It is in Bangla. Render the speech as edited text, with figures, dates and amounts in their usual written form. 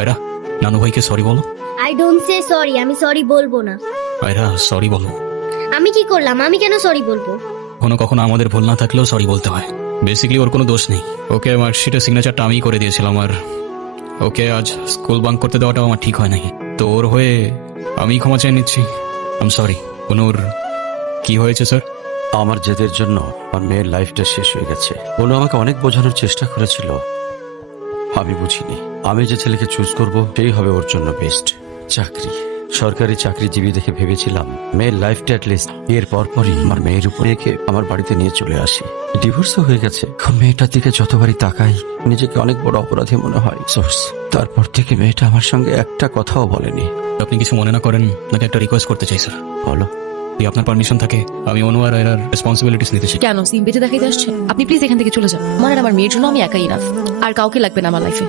আয়রা, নানু ভাইকে সরি বলো। আই ডোন্ট সে সরি, আমি সরি বলবো না। আয়রা, সরি বলো। আমি কি করলাম? আমি কেন সরি বলবো? কখনো কখনো আমাদের ভুল না থাকলেও সরি বলতে হয়। বেসিক্যালি ওর কোনো দোষ নেই। ওকে মার্কশিটের সিগনেচারটা আমিই করে দিয়েছিলাম, আর ওকে আজ স্কুল বাঙ্ক করতে দেওয়াটাও আমার ঠিক হয় নাই। তো ওর হয়ে আমি ক্ষমা চেয়ে নিচ্ছি। আম সরি। অনুর কি হয়েছে স্যার? আমার জেদের জন্য আমার মেয়ের লাইফটা শেষ হয়ে গেছে। অনু আমাকে অনেক বোঝানোর চেষ্টা করেছিল, আমি বুঝিনি। আমি যে ছেলেকে চুজ করব সেই হবে ওর জন্য বেস্ট। চাকরি, সরকারি চাকরিজীবী দেখে ভেবেছিলাম মেয়ের লাইফটা অ্যাটলিস্ট বিয়ের পরপরই আমার মেয়ের উপর রেখে আমার বাড়িতে নিয়ে চলে আসি। ডিভোর্সও হয়ে গেছে। এখন মেয়েটার দিকে যতবারই তাকাই নিজেকে অনেক বড় অপরাধী মনে হয়। সোর্স, তারপর থেকে মেয়েটা আমার সঙ্গে একটা কথাও বলেনি। আপনি কিছু মনে না করেন, আপনাকে একটা রিকোয়েস্ট করতে চাই স্যার। বলো। যদি আপনার পারমিশন থাকে, আমি অনু আর আয়রার রেসপন্সিবিলিটিস নিতে চাই। কেন সিম বেঁচে দেখাইতে আসছে? আপনি প্লিজ এখান থেকে চলে যান। আমার আর আমার মেয়ের জন্য আমি একাই ইনাফ, আর কাউকে লাগবে না আমার লাইফে।